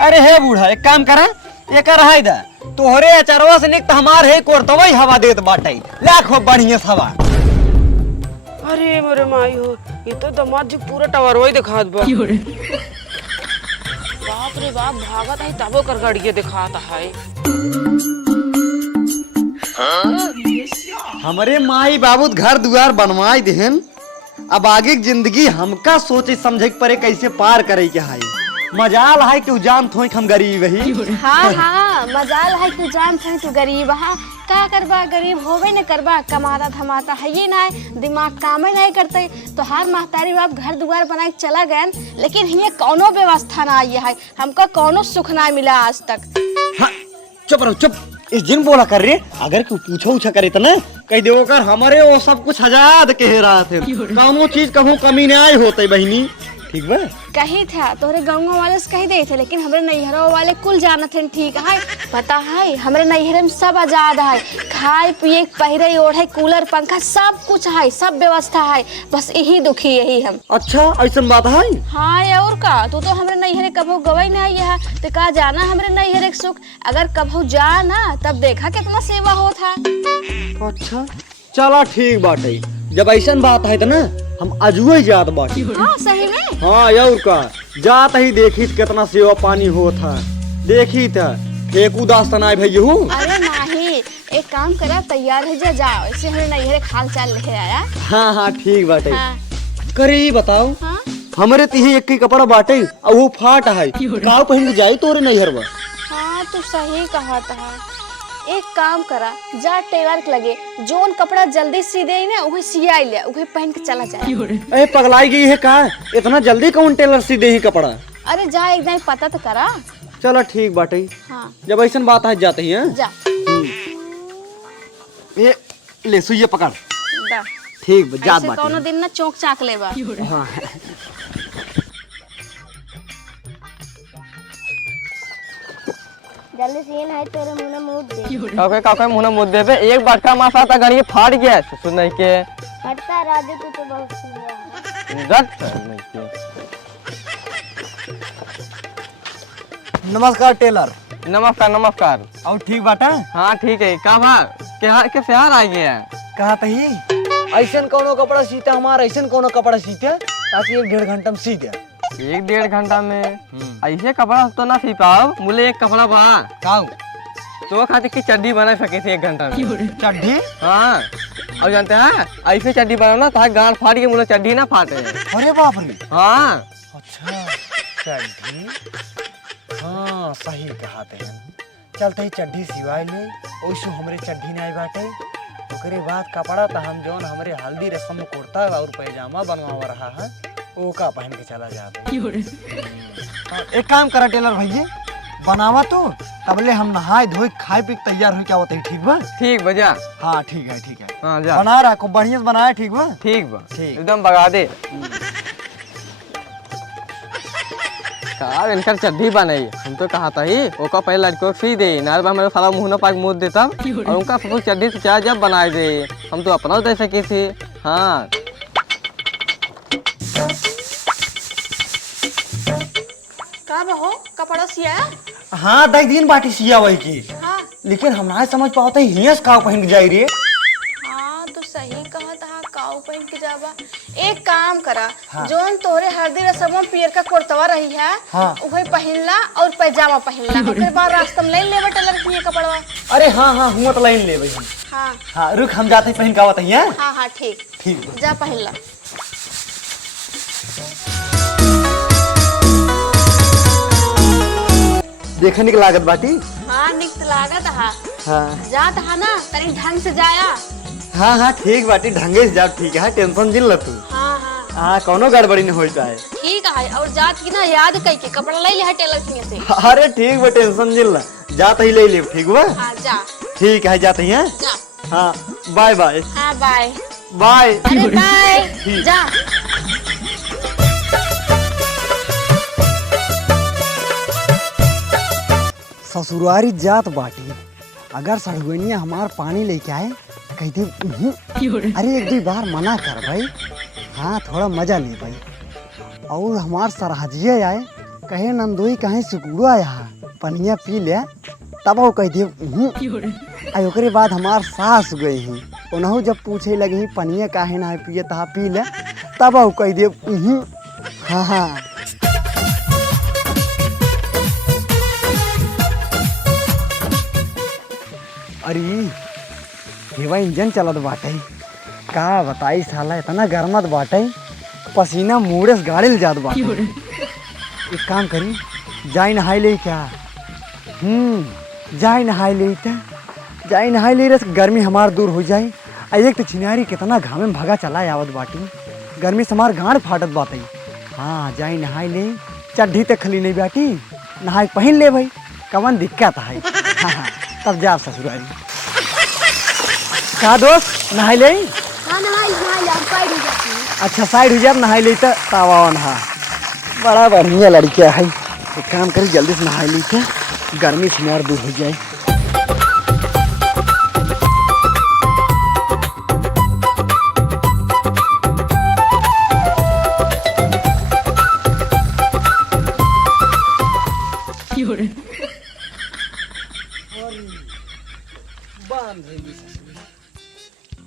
अरे हे बूढ़ा एक काम करा एक रहा दा तोहरे अचरवा से निक हमार है कोरतवई हवा देत बाटे लाखों बढ़िया हवा। अरे मेरे माई हो ये तो दामाद जी पूरा टवरवा ही दिखात बा। बाप रे बाप भागत है तबो कर गाड़िया दिखाता है। हमारे माई बाबू घर दुआर बनवाई देहन अब आगे की जिंदगी हमका सोचे समझे परे कैसे पार करे के है। मजाल है कि जान थोई हम गरीब ही। हाँ हाँ मजाल है तू जान तू गरीब हाँ का करबा गरीब होवे न करबा कमाता धमाता है ये ना दिमाग काम ही नहीं करते तो हर महतारी बाप घर दुआर बना के चला गए लेकिन ये कौनो व्यवस्था ना आई है हमको कौनो सुख ना मिला आज तक। हाँ, चुप रहो चुप इस दिन बोला कर रहे अगर कोई पूछो उछा करे तो ना कह दो कर हमारे वो सब कुछ आजाद कह रहा थे कौनो चीज कहूँ कमी न आए होते बहनी ठीक बा कही था तोरे गाँव वाले से कही दे थे लेकिन हमारे नैहरों वाले कुल जाना थे ठीक है पता है हमारे नैहर में सब आजाद है खाए पिए पहरे ओढ़े कूलर पंखा सब कुछ है सब व्यवस्था है बस यही दुखी यही हम। अच्छा ऐसा बात है। हाँ और का तू तो हमारे नैहरे कबो गवाई नहीं है तो का जाना हमारे नैहरे सुख अगर कबो जा ना तब देखा कितना सेवा होता। अच्छा चला ठीक बाटे जब ऐसा बात है तो ना हम अजुए जात बाटी। हाँ सही में हाँ यार का जात ही देखी कितना सेवा पानी हो था देखी था एक उदास तनाय भैया हूँ। अरे नहीं एक काम करा तैयार है जा जाओ ऐसे हमारे नैहरे खाल चाल लेके आया। हाँ हाँ ठीक बाटे हाँ। करे बताओ हाँ? हमारे तिहे एक ही कपड़ा बाटे और वो फाट है का पहन जाई तोरे नैहर बा। हाँ तू सही कहा था एक काम करा जा टेलर के लगे जोन कपड़ा जल्दी सी दे ना वही सिया ले वही पहन के चला जाए। ए पगलाई गई है का इतना जल्दी कौन टेलर सी दे ही कपड़ा। अरे जा एक दिन पता तो करा। चलो ठीक बाटे हाँ जब ऐसा बात है जाते ही हैं जा ये ले सुइया पकड़ दा ठीक जात ऐसे बाटे कोनो दिन ना चौक चाक लेबा। हाँ जल्दी सीन है तेरे मुंह में मुंह दे काका मुना मुद्दे पे एक बार का मासा था गणी फाड़ गया सुन नहीं के हटता राजू तू तो बहुत सुंदर रट नहीं के। नमस्कार टेलर। नमस्कार नमस्कार और ठीक बाटा। हाँ ठीक है का बा के शहर आ गया कहा तही ऐसा कोनो कपड़ा सीता हमारा ऐसा कोनो कपड़ा सीते ताकि 1-1.5 घंटा में सी दे। 1-1.5 घंटा में ऐसे कपड़ा तो ना सी पाओ मुझे एक कपड़ा बा काऊ तो खातिर की चड्डी बना सके थे 1 घंटा में। चड्ढी। हाँ और जानते हैं ऐसे चड्डी बनाना ताकि गांड फाड़ के मुझे चड्डी ना फाटे। अरे बाप रे। हाँ अच्छा चड्ढी हाँ सही कहा थे चलते ही चड्ढी सिवाय ले ओसो हमरे चड्ढी नहीं बाटे ओकरे बाद कपड़ा तो हम जोन हमरे हल्दी रस्म में कुर्ता और पैजामा बनवा रहा है वो का पहन के चला जाता। एक काम करा टेलर भैया बनावा तो तबले हम नहाए धोए खाए पी तैयार हो क्या होता है ठीक बा। ठीक बजा। हाँ ठीक है हाँ जा बना रहा खूब बढ़िया से बनाया ठीक बा। ठीक बा ठीक एकदम बगा दे का इनकर चड्डी बनाई हम तो कहा था ही ओका पहले लड़कों सी दे नार बा मेरे सारा मुंह ना पाक मुंह देता और उनका सब चड्डी से चाय जब बनाए दे हम तो अपना दे सके थे। हाँ का बहो कपड़ा सिया। हाँ 10 दिन बाटी सिया वही की हाँ लेकिन हम ना समझ पाते हियस का पहन के जाई रे। हाँ तो सही कहा था काऊ पहन के जाबा एक काम करा हाँ। जोन तोरे हल्दी रस्म पियर का कुर्तवा रही है हाँ। वही पहनला और पैजामा पहनला फिर बार रास्ता में ले लेबे टेलर के कपड़वा। अरे हाँ हाँ हुआ तो लाइन ले भाई हाँ हाँ रुक हम जाते पहन का आवत है। हाँ हाँ ठीक ठीक जा पहनला। देखने की लागत बाटी। हाँ निक लागत हा हाँ जात हा ना तनी ढंग से जाया। हाँ हाँ ठीक बाटी ढंगे से जाओ ठीक है टेंशन जिल तू। हाँ हाँ हाँ कोनो गड़बड़ी नहीं होता है। ठीक है और जात की ना याद कई के कपड़ा ले लिया टेलर के से। अरे ठीक बा टेंशन जिल जाते ही ले ले ठीक बा। हाँ जा ठीक है जाते हैं। जा हाँ बाय बाय। हाँ बाय बाय। अरे बाय जा। ससुरारी जात बाटी अगर सड़गुनिया हमार पानी लेके आए कहते अरे 1-2 बार मना कर भाई। हाँ थोड़ा मजा ले भाई और हमार सरहजिया आए कहे नंदोई कहीं सुकुड़ो आया पनिया पी ले तब वो कह दिए आई ओकरे बाद हमार सास गई हैं उन्हों जब पूछे लगे पनिया काहे ना पिए तहा पी ले तब वो कह दिए हाँ हाँ। अरे हेवा इंजन चलत बाटे का बताई साला इतना गर्मत बाटे पसीना मुड़े से गाड़ी ले जात बाटे। एक काम करी जाई नहाई ले क्या जाई नहाई ले जाई नहाई ले रस गर्मी हमार दूर हो जाए। एक तो चिनारी कितना घामे में भगा चला आवत बाटी गर्मी से हमार गांड फाटत बाटे। हाँ जाई नहाई ले चड्ढी तक खली नहीं बाटी नहाई पहन ले भाई कवन दिक्कत है। हाँ हाँ तब जा ससुरारी का दोस्त नहाई ले। हाँ नहाई ले अब साइड हो जाती है। अच्छा साइड हो जाए नहाई ले तो तावा नहा बड़ा बढ़िया लड़किया है। एक काम करी जल्दी से नहाई ली थे गर्मी से मार दूर हो जाए।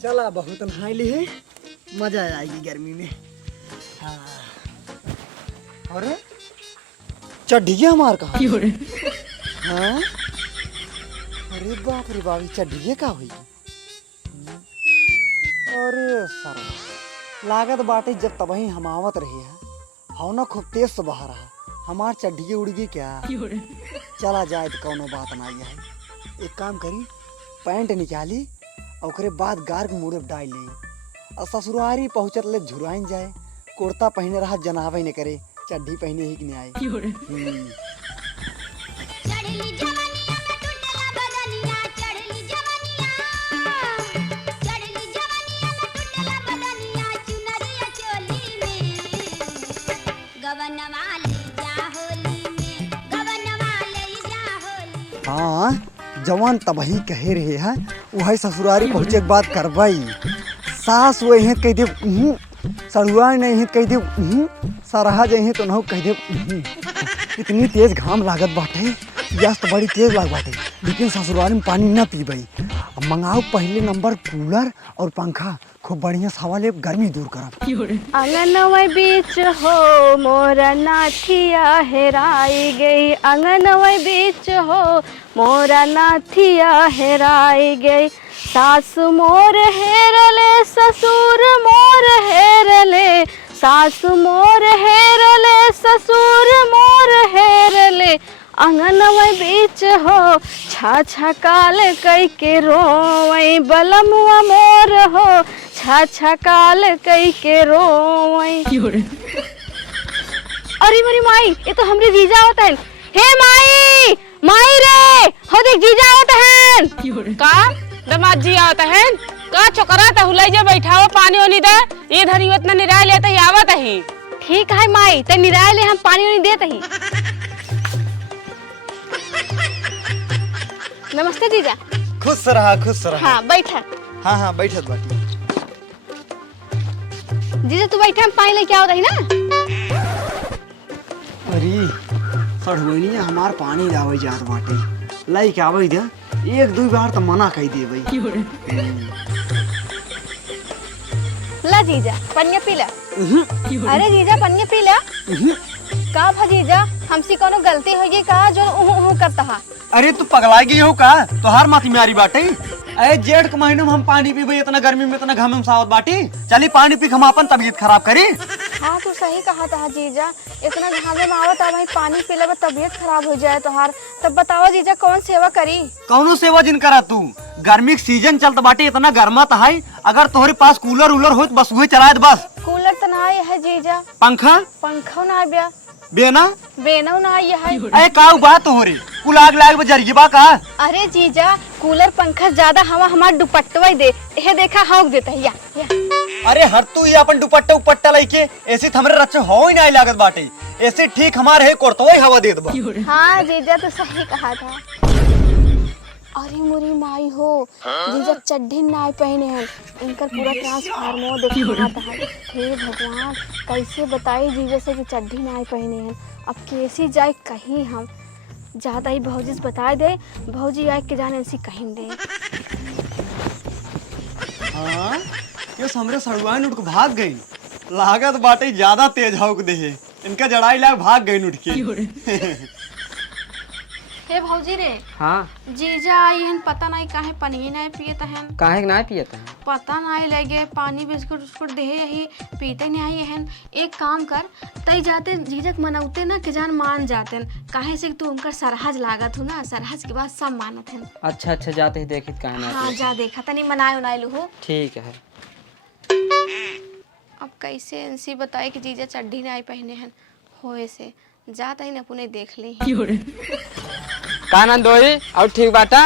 चला बहुत नहाई ली है मजा आएगी गर्मी में। हाँ और चढ़िया मार कहा हाँ अरे बाप रे बाप चढ़िया का हुई। अरे सर लागत बाटे जब तबही हम आवत रहे है हवना खूब तेज से बहा रहा हमार चढ़िया उड़ गई क्या। चला जाए तो कौनो बात ना है। एक काम करी पैंट निकाली और बाद गार के मुड़े डाल ली और ससुरारी पहुँचत ले झुराइन जाए कुर्ता पहने रहा जनावे न करे चड्ढी पहने ही नहीं आए। हाँ जवान तबही कहे रहे हैं वही ससुरारी पहुँचे के बाद करवाई सास वो हैं कह दे सड़ुआ नहीं है कह दे सरहा जाए तो न कह दे। इतनी तेज घाम लागत बाटे यस तो बड़ी तेज लाग बाटे लेकिन ससुराल में पानी न पीबई। अब मंगाओ पहले नंबर कूलर और पंखा खूब बढ़िया हवा ले गर्मी दूर करब। आंगनवा बीच हो मोरा नाथिया हेराई गई आंगनवा बीच हो मोरा नाथिया हेराई गई सासु मोर हेरले ससुर मोर हेरले सासु मोर हेरले ससुर मोर हेरले आंगनवा बीच हो छा छा काल कई के रोवई बलमुआ मोर हो छा छा काल कई के रोवई। अरे मेरी माई ये तो हमरे जीजा होता है। हे माई माई रे हो देख जीजा होता है का दमाद जी आवत है का चोकरा त हुलाई जे बैठाओ पानी ओनी दे ये धरी उतना निराय लेता ही आवत है। ठीक है माई ते निराय ले हम पानी नहीं देते ही। नमस्ते जीजा। खुश रहा। हाँ बैठा। हाँ हाँ बैठत बाटी। जीजा तू बैठा हम पानी लेके आओ रही ना। अरे सड़ुनी हमार पानी लावे जात बाटे लाई के आवे दे एक दो बार तो मना कह दे भाई। ला जीजा पनिया पी ला। अरे जीजा पनिया पी ला। का भजीजा हमसे कोनो गलती हो गई का जो करता है। अरे तू पगला गई हो का तोहार माथी मारी बाटे। अरे जेठ के महीने में हम पानी पीबे इतना गर्मी में इतना घाम में सावत बाटी चली पानी पी हम अपन तबीयत खराब करी। हाँ तू सही कहा था जीजा इतना घामे में आवत वही पानी पी लेबा तबीयत खराब हो जाए तोहार। तब बताओ जीजा कौन सेवा करी। कौनो सेवा जिन करा तू गर्मी के सीजन चलत बाटे इतना गर्मत है अगर तोहरे पास कूलर उलर हो बस वही चलाए बस। कूलर तो ना है जीजा। पंखा पंखा ना बिया बेना बेनो ना है। अरे का बात तोहरी कुल आग लाग जरिएबा का। अरे जीजा कूलर पंखा ज्यादा हवा हमार दुपट्टा ही दे ये देखा हौक देता है या। अरे हर तू ये अपन दुपट्टा उपट्टा लेके ऐसे हमरे रच्चे हो ही नहीं लागत बाटे ऐसे ठीक हमारे है कोरतो ही हवा दे दबा। हाँ जीजा तो सही कहा था। अरे मुरी माई हो जीजा चड्ढी नाई पहने हैं इनका पूरा ट्रांसफार्मर देखा है। हे भगवान कैसे बताई जीजा से कि चड्ढी नाई पहने हैं अब कैसी जाए कहीं हम ज़्यादा ही भौजी से बता दे, भौजी आए के जाने ऐसी कहीं दे। हाँ ये हमरे सड़ुआन उठ के भाग गई, लागत बाटे ज्यादा तेज हौक दे है, इनका जड़ाई लाग भाग गई उठ के। हे भौजी रे, हाँ जीजा आई हन, पता नहीं काहे पानी नहीं पियत हन, काहे ना पियत है? पता नहीं लगे पानी बिस्कुट उस्कुट दे यही पीते नहीं आई हन। एक काम कर, तई जाते जीजक मनौते ना कि जान मान जाते हैं, काहे से कि तू उनका सरहज लागत हो ना, सरहज के बाद सब मानत हैं। अच्छा अच्छा जाते ही देखित काहे ना हाँ जा देखा तनी मनाए उनाए लू। ठीक है। अब कैसे इनसी बताए कि जीजा चड्ढी नहीं पहने हैं, होए से जाता ही न पुणे देख ली। का नंदोई और ठीक बाटा?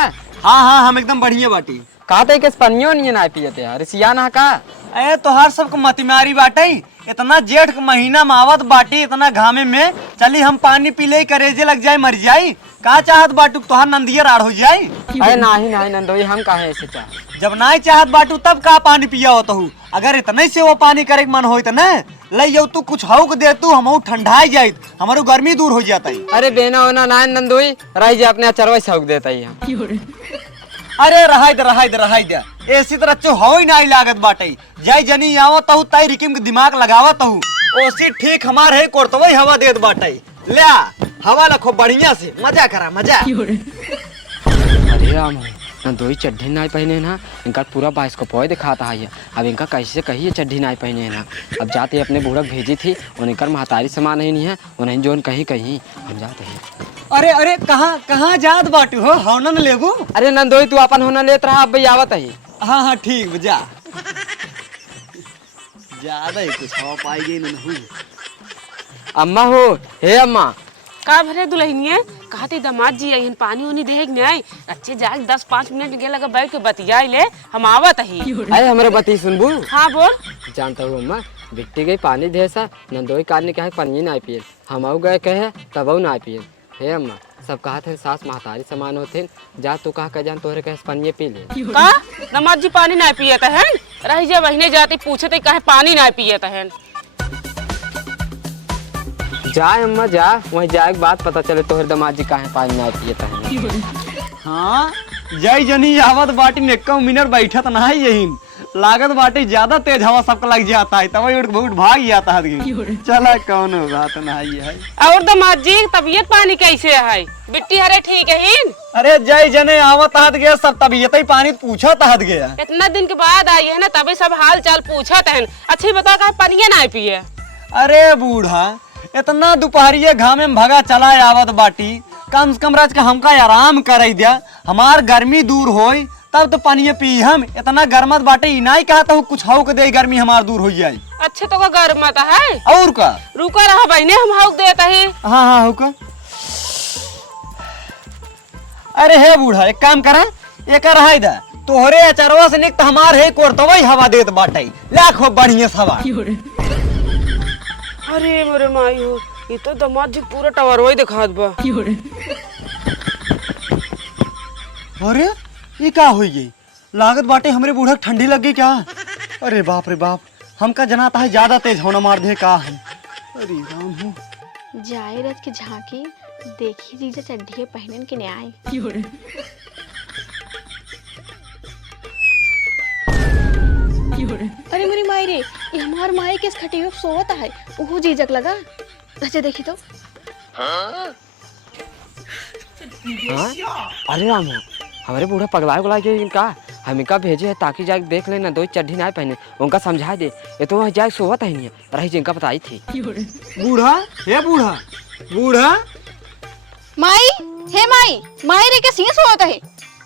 हाँ हाँ हम एकदम बढ़िया बाटी। कहते कि पनियो नहीं ना पियते यार, सिया ना का? अरे तोहार सबको मतिमारी बाटे, इतना जेठ के महीना में आवत बाटी, इतना घामे में चली हम पानी पी ले करेजे लग जाए मर जाई, का चाहत बाटू तोहार नंदिया राड़ हो जाई? अरे नहीं नहीं नंदोई, हम काहे ऐसे चाह? जब नहीं चाहत बाटू तब का पानी पिया होता हूँ, अगर इतने से वो पानी करे के मन हो न ले जाऊ तू कुछ हौक दे तू, हम ठंडाई जाई, हमारो गर्मी दूर हो जाता है। अरे बेना होना ना नंदोई, रही जा अपने अचरवा से हौक देता ही हम। अरे रहाई दे ऐसी तरह चो हो ही नहीं लागत बाटे, जय जनी आवत हूँ तई रिकिम के दिमाग लगावत हूँ, ओसी ठीक हमार है कोर्तवई हवा देत बाटे, ले हवा लखो बढ़िया से, मजा करा मजा। अरे राम नंदोई चड्ढी नहीं पहने ना, इनका पूरा बाईस को पोए दिखाता है, अब इनका कैसे कहिए चड्ढी नहीं पहने ना। अब जाते अपने बूढ़क भेजी थी, उनकर महतारी समान नहीं है, उन्हें जोन कहीं कहीं हम जाते हैं। अरे अरे कहाँ जात बाटू हो, हौनन लेबू? अरे नंदोई तू अपन होना लेत रहा, अब भाई आवत है। हाँ हाँ ठीक जा, ज्यादा ही कुछ हवा पाई गई नहीं। अम्मा हो, हे अम्मा। का भरे दुल्हनिया कहते दामाद जी आई पानी उनी देख नहीं अच्छे जाके 10-5 मिनट के लगा बैठ के बतियाई ले, हम आवत ही। अरे हमारे बती सुनबू? हाँ बोल। जानता हूँ अम्मा, बिट्टी गई पानी दे सा, नंदोई कार ने कहा पानी ना पिए, हम आऊ गए कहे तब ना पिए। हे अम्मा सब कहा थे सास महतारी समान होते, जा तू कहा जान तोहरे कहे पानी पी ले। का दामाद जी पानी नहीं पियत है? रही जा बहने जाते पूछते कहे पानी नहीं पियत है। जा अम्मा जा, वहीं जाए बात पता चले तोहरे दामाद जी काहे पानी ना पियता है। हाँ जय जनी आवत बाटी ने 1 मिनट बैठत ना है, यही लागत बाटी ज्यादा तेज हवा सबका लग जाता है, तब उठ भाग जाता है। चला कौन बात ना है। और दामाद जी तबीयत पानी कैसे है? बिट्टी हरे ठीक है? अरे जय जने आवत हद गया, सब तबीयत ही पानी पूछत हद गया। इतना दिन के बाद आई है ना, तभी सब हाल चाल पूछत है। अच्छी बता का पानी नहीं पिए? अरे बूढ़ा इतना दोपहरिया घामे में भगा चला आवत बाटी, कम से कम राज के हमका आराम कर दिया, हमार गर्मी दूर होई तब तो पानी पी। हम इतना गर्मत बाटे ही नहीं कहता हूँ कुछ हौक दे गर्मी हमार दूर हो जाए। अच्छे तो का गर्मत है और का रुका रहा बहने, हम हौक देता है। हाँ हाँ हौका। अरे हे बूढ़ा एक काम करा, एक रहा दा तोहरे अचरवा से निकत हमार है कोर्तवई हवा देत बाटे, लाखों बढ़िया हवा। अरे मेरे माई हो, ये तो दामाद जी पूरा टावर वही दिखात बा। अरे ये क्या हुई गई, लागत बाटे हमरे बूढ़ा ठंडी लग गई क्या? अरे बाप रे बाप, हमका जनाता है ज्यादा तेज होना मार दे का हम। अरे राम हो, जाए रथ की झांकी देखी जीजा चड्ढी पहनन के ने आई। अरे मेरी माई रे, ये हमार माई के खटी में सोवत है, ओहो जीजक लगा। अच्छा देखी तो। हाँ? अरे राम हो, हमारे बूढ़ा पगला उगला के इनका हम इनका भेजे है ताकि जाके देख लेना, दो चड्ढी ना पहने, उनका समझा दे, ये तो जाके सोवत है नहीं रही जिनका बताई थी। बूढ़ा हे बूढ़ा बूढ़ा माई हे माई, माई रे के सिंह सोवत है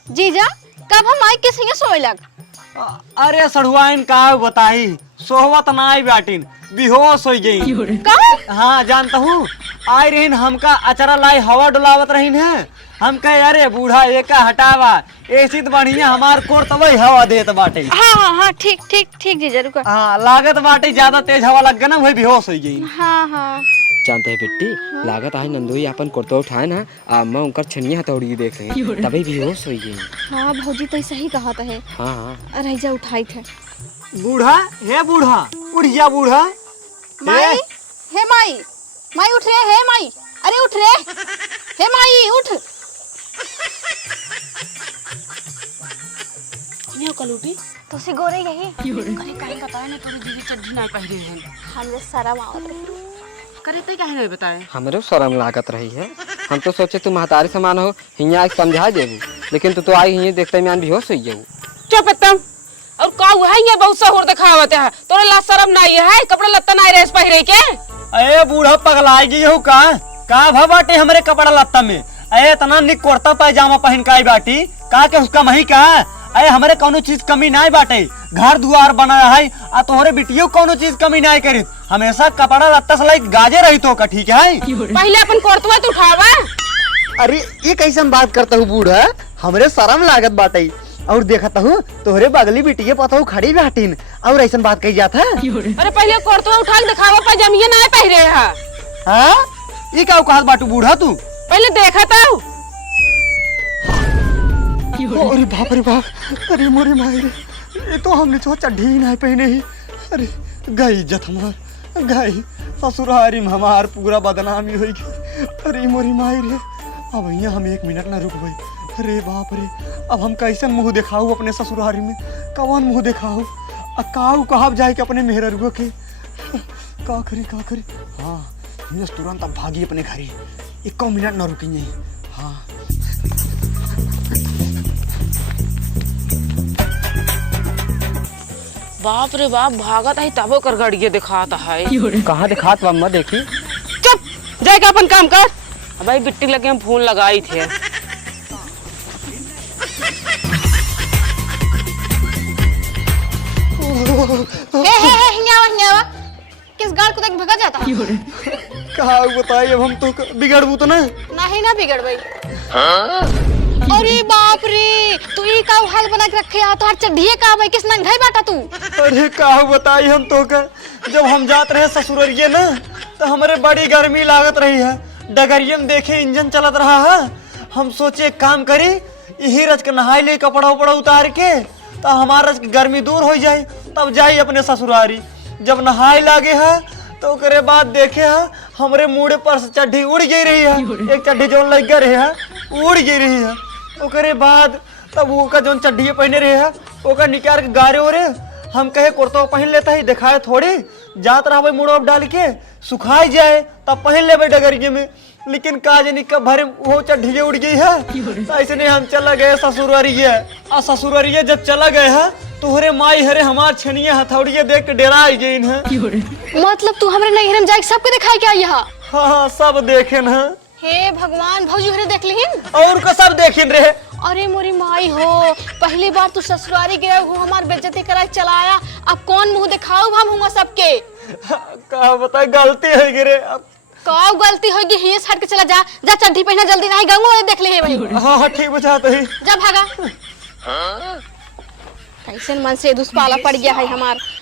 जीजा, कब हम माई के सिंह सोए लग? अरे सड़ुआइन का बताई, सोहवत ना आई बाटिन, बेहोश हो गई। का? हाँ जानता हूँ, आई रहीन हमका अचरा लाई हवा डुलावत रहीन है, हम कहे अरे बूढ़ा एक हटावा, ऐसी तो बढ़िया हमार कोर तवई हवा देत बाटे। हाँ हाँ हाँ ठीक ठीक ठीक जीजा रुको। हाँ लागत बाटे ज्यादा तेज हवा लग गया ना, वही बेहोश हो गई। हाँ हाँ जानते है बिट्टी, लागत है नंदोई अपन कुर्ता उठाए ना, अम्मा उनकर छनिया हथौड़ी देख लेंगे तभी बेहोश हो गई। हाँ भौजी तो सही कहा था है। हाँ रईजा उठाई थे। बूढ़ा हे बूढ़ा उठ जा बूढ़ा। माई हे माई, माई उठ रे, हे माई, अरे उठ रे, हे माई उठ। ये कलूटी तो सी गोरे गई करे काहे बताए ना तोरे दीदी चड्ढी नहीं पहिरे हैं। हमरे शर्म आवत रही। करे ते काहे नहीं बताए। हमरे शर्म लागत रही है। हम तो सोचे तू महतारी समान हो, हियाँ आके समझा देबू, लेकिन तू तो आई हियाँ देखते में बेहोश हो जाऊ। चुप एकदम। और का हुआ है ये बहुत सहूर दिखावत है। तोरे ला शर्म नहीं है, कपड़ा लत्ता नहीं रेस पहिरे के। अरे बूढ़ा पगलाएगी हो का भा बाटे हमरे कपड़ा लत्ता में। अरे इतना निक कुर्ता पैजामा पहन के आई बाटी का के उसका मही का। अरे हमरे कोनो चीज कमी नहीं बाटे, घर दुआर बनाया है आ तोहरे बिटियो कोनो चीज कमी नहीं करी। हमेशा कपड़ा लत्ता से लाइक गाजे रही तो का, ठीक है। पहले अपन कोर्तवा तो उठावा। अरे ये कैसन बात करता हूँ बूढ़ा, हमरे शर्म लागत बाटे। और देखता हूँ तोहरे बगली बिटिया पता खड़ी बाटीन और ऐसा बात कही जाता है। अरे पहले कोर्तवा उठा के दिखावा, पैजामिया नहीं पहिरे है। हाँ ये क्या कहत बाटू बूढ़ा तू। पहले देखा था। अरे बाप रे बाप, अरे मोरे मायरे, ये तो हमने तो चड्ढी ही नहीं पहने ही। अरे गई इज्जत हमार, गई ससुरारी में हमार पूरा बदनामी होगी। अरे मोरी मायरे, अब यहाँ हम 1 मिनट ना रुक गई। अरे बाप रे, अब हम कैसे मुंह दिखाऊ अपने ससुरारी में, कौन मुंह दिखाऊ, काऊ कहब जाए के अपने मेहररुआ के। का करी। हाँ तुरंत अब भागी अपने घर ही, 1 मिनट ना रुकेंगे। हाँ बाप रे बाप, भागत है तबो कर गड़िए दिखाता है। कहाँ दिखात बा मत देखी। चुप, जाके अपन काम कर। अब भाई बिट्टी लगे हम फोन लगाई थे। हे हियावा किस गाड़ को तक भगा जाता है। कहा बताइए, अब हम तो बिगड़बू तो ना नहीं बिगड़ भाई। अरे बाप रे, तू ये का हाल बना के रखे है, तो हर चढ़िए का भाई किस नंगाई बाटा तू। अरे कहा बताई हम तो का, जब हम जात रहे ससुररिये ना तो हमारे बड़ी गर्मी लागत रही है। डगरिये में देखे इंजन चलत रहा है, हम सोचे एक काम करी, यही रच के नहाई ले कपड़ा उपड़ा उतार के, तो हमारा गर्मी दूर हो जाए, तब जाई अपने ससुरारी। जब नहाई लागे है तो करे बाद देखे है हमरे मुड़े पर से चड्ढी उड़ गई रही है। एक चड्ढी जो लग गए रहे है उड़ गई रही है। ओकरे बाद तब वो जो चड्ढी पहने रहे है ओकर निकाल के गारे ओरे, हम कहे कुर्ता पहन लेता ही, दिखाए थोड़ी जात रहा मुड़ो डाल के सुखाई जाए तब पहन ले डगरिये में। लेकिन का जानी कब भरे वो चड्ढी उड़ गई है। तो ऐसे नहीं हम चला गए ससुरारिये, और ससुरारिये जब चला गए है तोहरे माई हरे हमार छनिया हथौड़िये देख के डेरा आई गई है। मतलब तू हमरे नैहर में जाके सबके दिखाई क्या यहाँ। हाँ सब देखे न। हे भगवान, भौजी हरे देख लिहिन और को सब देखिन रहे। अरे मोरी माई हो, पहली बार तू ससुरारी गए हो, हमार बेइज्जती कराए चलाया, अब कौन मुंह दिखाऊ हम हुआ सबके। का बता गलती है गिरे, अब का गलती होगी, हिये हट के चला जा, जा चड्ढी पहना जल्दी, नहीं गंगू वाले देख ले है भाई। हाँ ठीक बुझाते ही, जा भागा। कैसे मन से दुष्पाला पड़ गया है हमार।